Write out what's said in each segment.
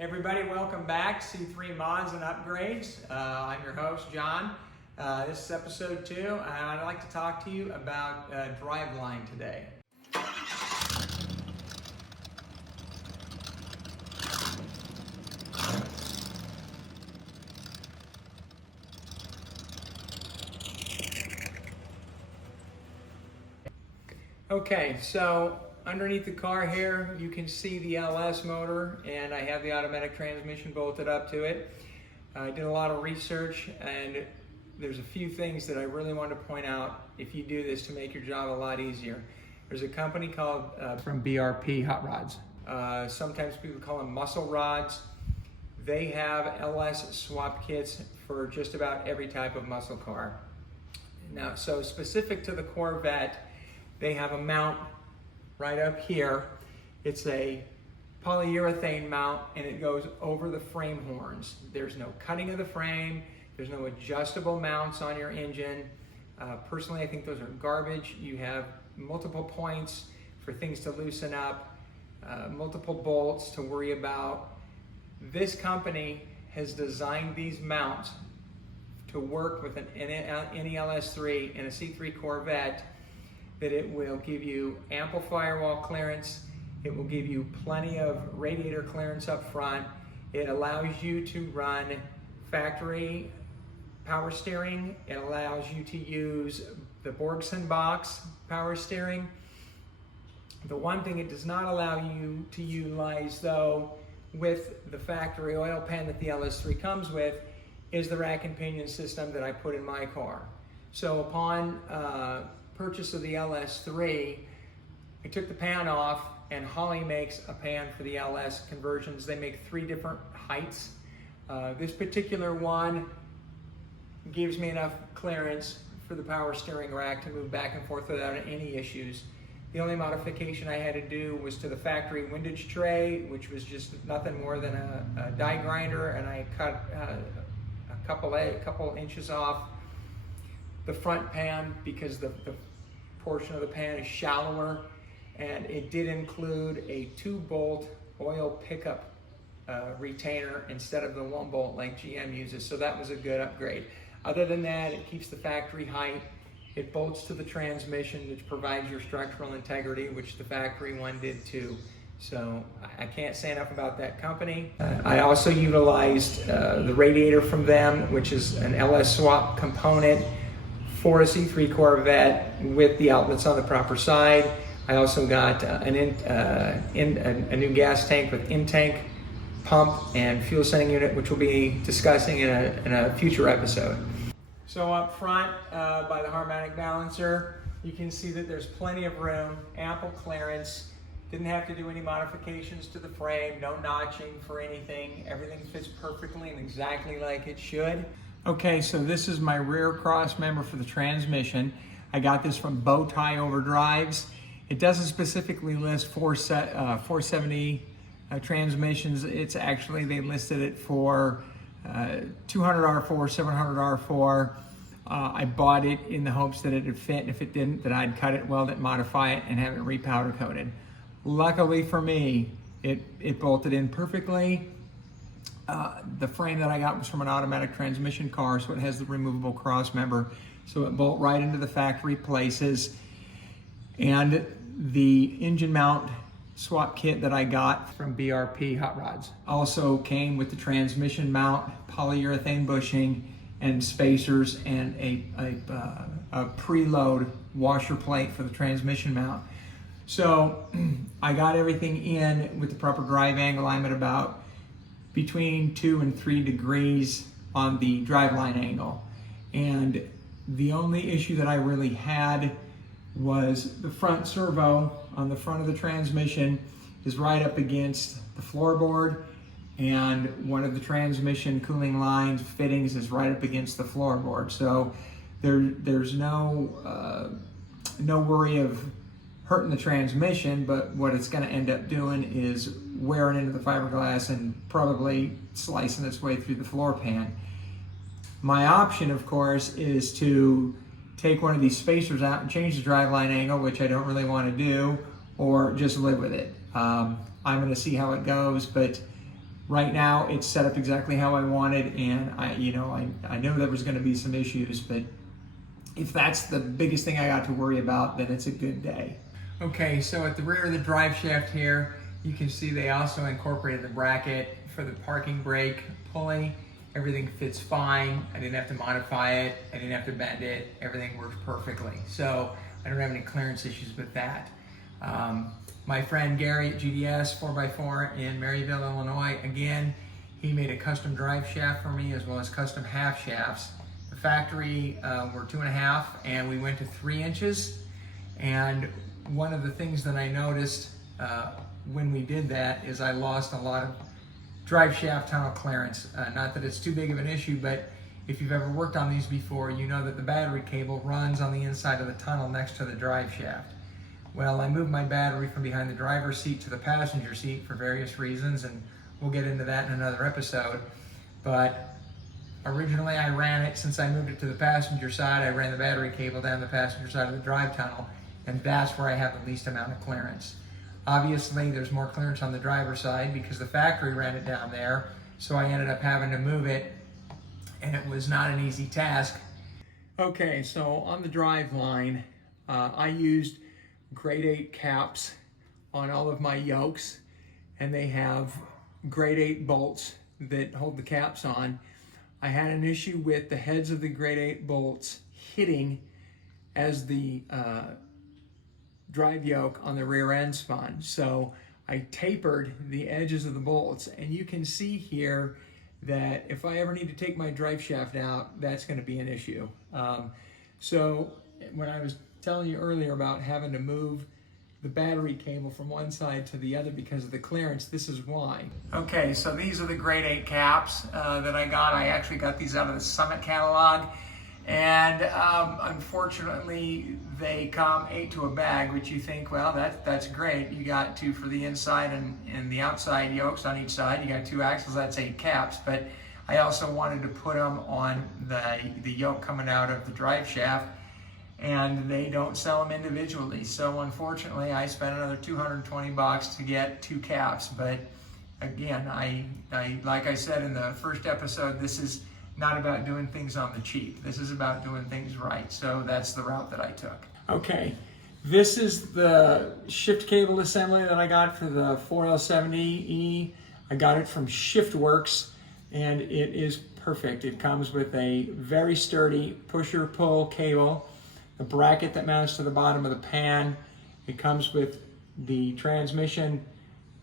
Everybody, welcome back. C3 Mods and Upgrades. I'm your host, John. This is episode 2, and I'd like to talk to you about driveline today. Okay, so underneath the car here, you can see the LS motor, and I have the automatic transmission bolted up to it. I did a lot of research, and there's a few things that I really want to point out if you do this to make your job a lot easier. There's a company called from BRP Hot Rods. Sometimes people call them muscle rods. They have LS swap kits for just about every type of muscle car. Now, so specific to the Corvette, they have a mount right up here. It's a polyurethane mount, and it goes over the frame horns. There's no cutting of the frame. There's no adjustable mounts on your engine. Personally, I think those are garbage. You have multiple points for things to loosen up, multiple bolts to worry about. This company has designed these mounts to work with any LS3 and a C3 Corvette, that it will give you ample firewall clearance. It will give you plenty of radiator clearance up front. It allows you to run factory power steering. It allows you to use the Borgson box power steering. The one thing it does not allow you to utilize, though, with the factory oil pan that the LS3 comes with, is the rack and pinion system that I put in my car. So upon purchase of the LS3, I took the pan off, and Holley makes a pan for the LS conversions. They make 3 different heights. This particular one gives me enough clearance for the power steering rack to move back and forth without any issues. The only modification I had to do was to the factory windage tray, which was just nothing more than a die grinder, and I cut a couple inches off the front pan because the portion of the pan is shallower, and it did include a 2-bolt oil pickup retainer instead of the 1-bolt like GM uses, so that was a good upgrade. Other than that, it keeps the factory height. It bolts to the transmission, which provides your structural integrity, which the factory one did too. So I can't say enough about that company. I also utilized the radiator from them, which is an LS swap component for a C3 Corvette with the outlets on the proper side. I also got a new gas tank with in-tank pump and fuel sending unit, which we'll be discussing in a future episode. So up front by the harmonic balancer, you can see that there's plenty of room, ample clearance. Didn't have to do any modifications to the frame, no notching for anything. Everything fits perfectly and exactly like it should. Okay, so this is my rear cross member for the transmission. I got this from Bowtie Overdrives. It doesn't specifically list 470 transmissions. It's actually, they listed it for 200 R4, 700 R4. I bought it in the hopes that it would fit, and if it didn't, that I'd cut it, weld it, modify it, and have it repowder coated. Luckily for me, it bolted in perfectly. The frame that I got was from an automatic transmission car, so it has the removable cross member, so it bolt right into the factory places. And the engine mount swap kit that I got from BRP Hot Rods also came with the transmission mount, polyurethane bushing, and spacers, and a preload washer plate for the transmission mount. So I got everything in with the proper drive angle. I'm at about between 2 and 3 degrees on the driveline angle. And the only issue that I really had was the front servo on the front of the transmission is right up against the floorboard, and one of the transmission cooling lines fittings is right up against the floorboard. So there's no worry of hurting the transmission, but what it's going to end up doing is wearing into the fiberglass and probably slicing its way through the floor pan. My option, of course, is to take one of these spacers out and change the driveline angle, which I don't really want to do, or just live with it. I'm going to see how it goes, but Right now, it's set up exactly how I wanted, and I know there was going to be some issues, but if that's the biggest thing I got to worry about, then it's a good day. Okay, so at the rear of the drive shaft here, you can see they also incorporated the bracket for the parking brake pulley. Everything fits fine. I didn't have to modify it. I didn't have to bend it. Everything works perfectly. So I don't have any clearance issues with that. My friend Gary at GDS 4x4 in Maryville, Illinois, again, he made a custom drive shaft for me as well as custom half shafts. The factory were 2.5 and we went to 3 inches. And one of the things that I noticed when we did that is I lost a lot of drive shaft tunnel clearance. Not that it's too big of an issue, but if you've ever worked on these before, you know that the battery cable runs on the inside of the tunnel next to the drive shaft. Well, I moved my battery from behind the driver's seat to the passenger seat for various reasons, and we'll get into that in another episode. But originally I ran it, since I moved it to the passenger side, I ran the battery cable down the passenger side of the drive tunnel, and that's where I have the least amount of clearance. Obviously, there's more clearance on the driver's side because the factory ran it down there, so I ended up having to move it, and it was not an easy task. Okay, so on the drive line, I used grade 8 caps on all of my yokes, and they have grade 8 bolts that hold the caps on. I had an issue with the heads of the grade 8 bolts hitting as the drive yoke on the rear end spun. So I tapered the edges of the bolts, and you can see here that if I ever need to take my drive shaft out, that's going to be an issue. So when I was telling you earlier about having to move the battery cable from one side to the other because of the clearance, this is why. Okay, so these are the grade 8 caps that I got. I actually got these out of the Summit catalog, and unfortunately they come 8 to a bag, which you think, well, that's great. You got 2 for the inside and the outside yokes on each side. You got 2 axles, that's 8 caps. But I also wanted to put them on the yoke coming out of the drive shaft, and they don't sell them individually. So unfortunately, I spent another $220 to get 2 caps. But again, I like I said in the first episode, this is not about doing things on the cheap. This is about doing things right. So that's the route that I took. Okay, this is the shift cable assembly that I got for the 4L70E. I got it from Shiftworks, and it is perfect. It comes with a very sturdy pusher-pull cable, the bracket that mounts to the bottom of the pan. It comes with the transmission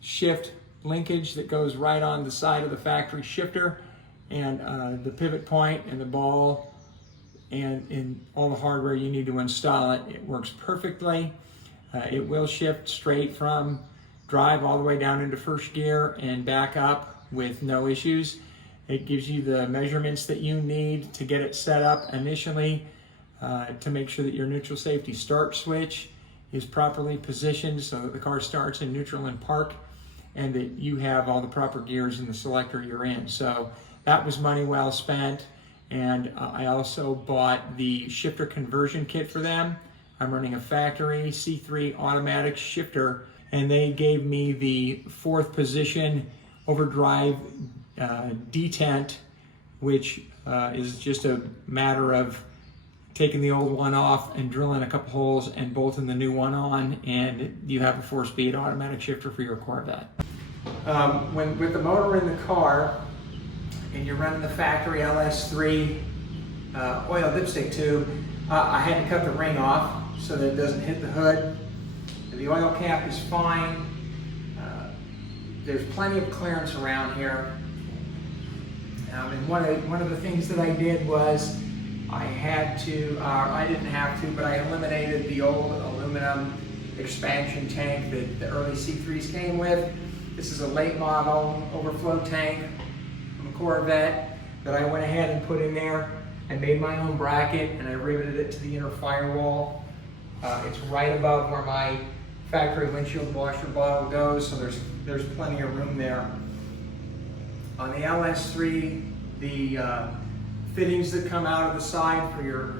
shift linkage that goes right on the side of the factory shifter, and the pivot point and the ball and all the hardware you need to install it. It works perfectly. It will shift straight from drive all the way down into first gear and back up with no issues. It gives you the measurements that you need to get it set up initially, to make sure that your neutral safety start switch is properly positioned so that the car starts in neutral and park, and that you have all the proper gears in the selector you're in. So that was money well spent. And I also bought the shifter conversion kit for them. I'm running a factory C3 automatic shifter, and they gave me the 4th position overdrive detent, which is just a matter of taking the old one off and drilling a couple holes and bolting the new one on, and you have a 4-speed automatic shifter for your Corvette. With the motor in the car and you're running the factory LS3 oil dipstick tube, I had to cut the ring off so that it doesn't hit the hood. The oil cap is fine. There's plenty of clearance around here. And one of the things that I did was I had to, I didn't have to, but I eliminated the old aluminum expansion tank that the early C3s came with. This is a late model overflow tank from a Corvette that I went ahead and put in there. I made my own bracket and I riveted it to the inner firewall. It's right above where my factory windshield washer bottle goes, so there's plenty of room there. On the LS3, the fittings that come out of the side for your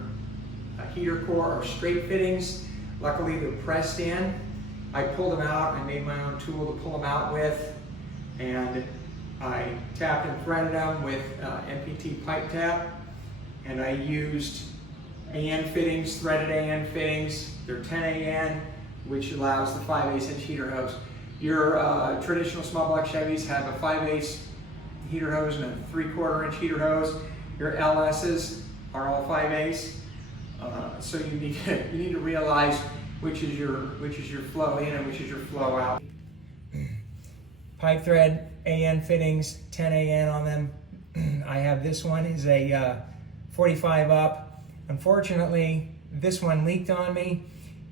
heater core are straight fittings. Luckily, they're pressed in. I pulled them out. I made my own tool to pull them out with, and I tapped and threaded them with MPT pipe tap, and I used AN fittings, threaded AN fittings. They're 10 AN, which allows the 5/8 inch heater hose. Your traditional small block Chevys have a 5/8 heater hose and a 3/4 inch heater hose. Your LS's are all 5/8. So you need to realize which is your flow in and which is your flow out. Pipe thread AN fittings, 10 AN on them. I have this one is a 45 up. Unfortunately, this one leaked on me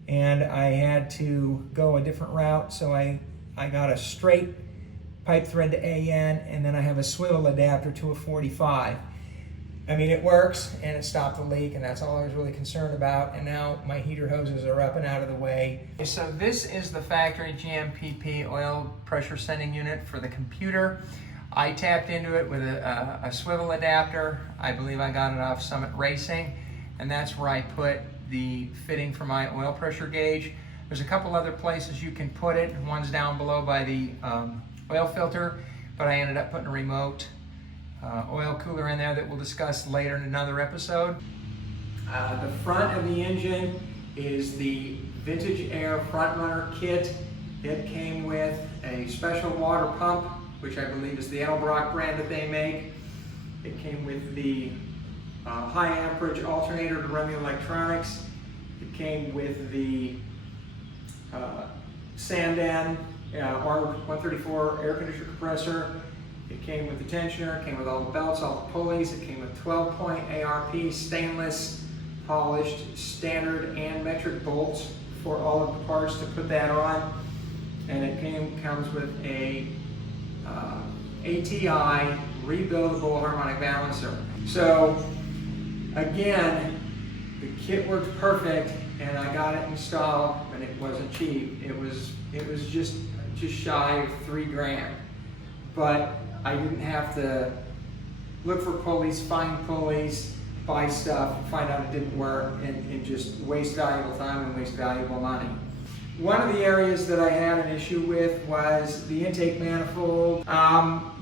and I had to go a different route, so I got a straight pipe thread to AN, and then I have a swivel adapter to a 45. I mean, it works and it stopped the leak, and that's all I was really concerned about. And now my heater hoses are up and out of the way. So this is the factory GMPP oil pressure sending unit for the computer. I tapped into it with a swivel adapter. I believe I got it off Summit Racing, and that's where I put the fitting for my oil pressure gauge. There's a couple other places you can put it. One's down below by the oil filter, but I ended up putting a remote oil cooler in there that we'll discuss later in another episode. The front of the engine is the Vintage Air Front Runner kit. It came with a special water pump, which I believe is the Edelbrock brand that they make. It came with the high amperage alternator to run the electronics. It came with the Sandan R134 air conditioner compressor. It came with the tensioner, it came with all the belts, all the pulleys. It came with 12-point ARP stainless polished standard and metric bolts for all of the parts to put that on. And it comes with a ATI rebuildable harmonic balancer. So again, the kit worked perfect, and I got it installed, and it wasn't cheap. It was just shy of $3 grand. But I didn't have to look for pulleys, find pulleys, buy stuff, find out it didn't work, and just waste valuable time and waste valuable money. One of the areas that I had an issue with was the intake manifold.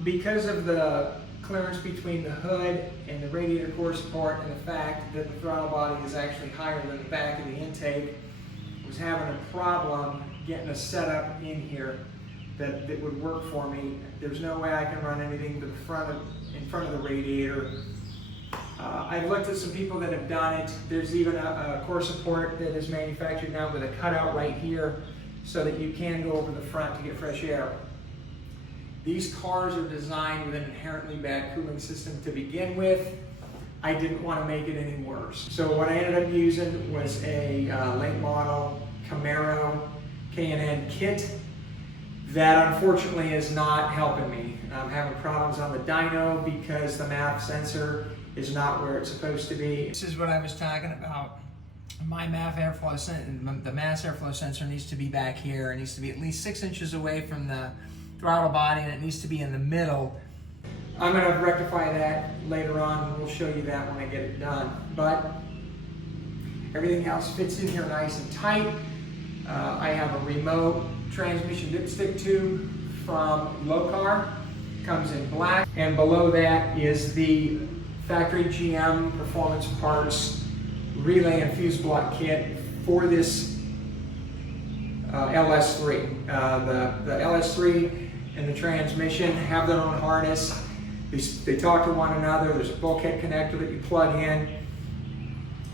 Because of the clearance between the hood and the radiator core support, and the fact that the throttle body is actually higher than the back of the intake, I was having a problem getting a setup in here that would work for me. There's no way I can run anything to the in front of the radiator. I've looked at some people that have done it. There's even a core support that is manufactured now with a cutout right here so that you can go over the front to get fresh air. These cars are designed with an inherently bad cooling system to begin with. I didn't want to make it any worse. So what I ended up using was a late model Camaro K&N kit that unfortunately is not helping me. I'm having problems on the dyno because the MAF sensor is not where it's supposed to be. This is what I was talking about. My MAF airflow the mass airflow sensor needs to be back here. It needs to be at least 6 inches away from the throttle body, and it needs to be in the middle. I'm going to rectify that later on, and we'll show you that when I get it done. But everything else fits in here nice and tight. I have a remote transmission dipstick tube from Locar, comes in black, and below that is the factory GM Performance Parts relay and fuse block kit for this LS3. The LS3 and the transmission have their own harness. They talk to one another. There's a bulkhead connector that you plug in,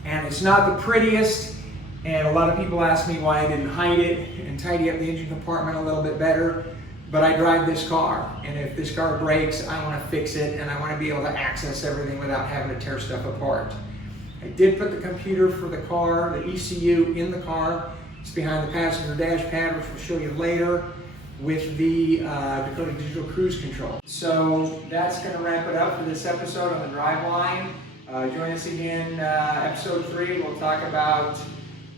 and it's not the prettiest. And a lot of people ask me why I didn't hide it and tidy up the engine compartment a little bit better. But I drive this car, and if this car breaks, I want to fix it, and I want to be able to access everything without having to tear stuff apart. I did put the computer for the car, the ECU, in the car. It's behind the passenger dash pad, which we'll show you later, with the Dakota Digital Cruise Control. So that's going to wrap it up for this episode on the Driveline. Join us again, episode 3. We'll talk about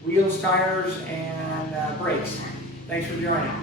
wheels, tires, and brakes. Thanks for joining.